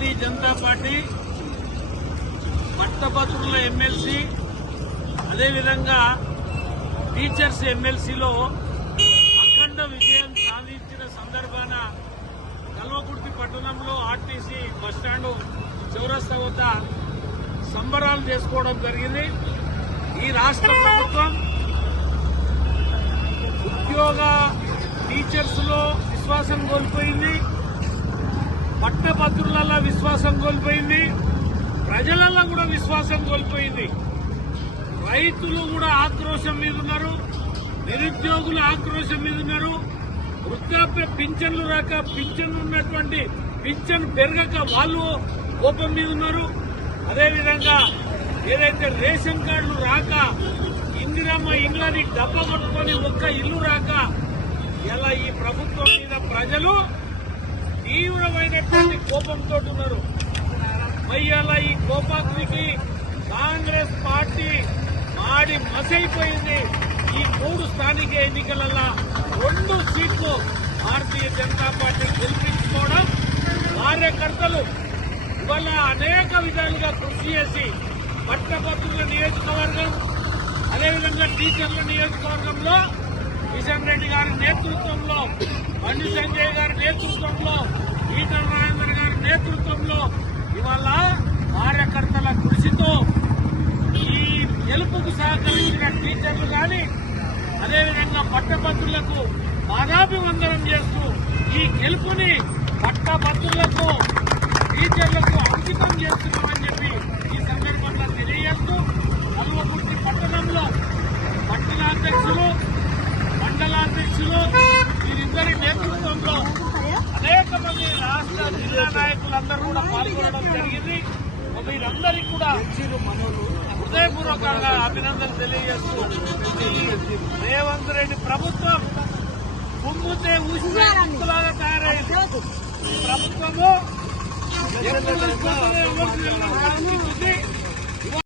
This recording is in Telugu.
భారతీయ జనతా పార్టీ పట్టభద్రుల ఎమ్మెల్సీ అదేవిధంగా టీచర్స్ ఎమ్మెల్సీలో అఖండ విజయం సాధించిన సందర్భాన కల్వకుర్తి పట్టణంలో ఆర్టీసీ బస్టాండ్ చౌరస్తా వద్ద సంబరాలు చేసుకోవడం జరిగింది. ఈ రాష్ట్ర ప్రభుత్వం ఉద్యోగ టీచర్స్లో విశ్వాసం కోల్పోయింది. పట్టభద్రులలో విశ్వాసం కోల్పోయింది. ప్రజలలో కూడా విశ్వాసం కోల్పోయింది. రైతులు కూడా ఆక్రోశం మీద ఉన్నారు. నిరుద్యోగులు ఆక్రోశం మీద ఉన్నారు. వృద్ధాప్య పింఛన్లు రాక పింఛన్లు ఉన్నటువంటి పింఛన్ పెరగక వాళ్ళు కోపం మీద ఉన్నారు. అదేవిధంగా ఏదైతే రేషన్ కార్డులు రాక ఇందిరమ్మ ఇంగ్లాని డబ్బ కొట్టుకొని ఒక్క ఇల్లు రాక ఇలా ఈ ప్రభుత్వం మీద ప్రజలు తీవ్రమైనటువంటి కోపంతో ఉన్నారు. మయ్యాల ఈ కోపాగ్నికి కాంగ్రెస్ పార్టీ మాడి మసైపోయింది. ఈ మూడు స్థానిక ఎన్నికలలో రెండు సీట్లు భారతీయ జనతా పార్టీ గెలిపించుకోవడం కార్యకర్తలు ఇవాళ అనేక విధాలుగా కృషి చేసి పట్టభద్రుల నియోజకవర్గం అదేవిధంగా టీచర్ల నియోజకవర్గంలో కిషన్ రెడ్డి గారి నేతృత్వంలో బండి సంజయ్ గారి నేతృత్వంలో ఈటల రాజేందర్ గారి నేతృత్వంలో ఇవాళ కార్యకర్తల కృషితో ఈ గెలుపుకు సహకరించిన టీచర్లు కానీ అదేవిధంగా పట్టభద్రులకు పాదాభివందనం చేస్తూ ఈ గెలుపుని పట్టభద్రులకు టీచర్లకు అంకితం చేస్తున్నామని చెప్పి ఈ సందర్భంగా తెలియజేస్తూ కల్వకుర్తి పట్టణంలో పట్టణాధ్యక్షులు మండలాధ్యక్షులు వీరిద్దరి నేతృత్వంలో అనేక మంది రాష్ట్ర జిల్లా నాయకులందరూ కూడా పాల్గొనడం జరిగింది. మీరందరికీ కూడా హృదయపూర్వకంగా అభినందనలు తెలియజేస్తూ రేవంత్ రెడ్డి ప్రభుత్వం కుంగుతే ఊసిలాగా తయారైంది. ప్రభుత్వము ఎప్పుడు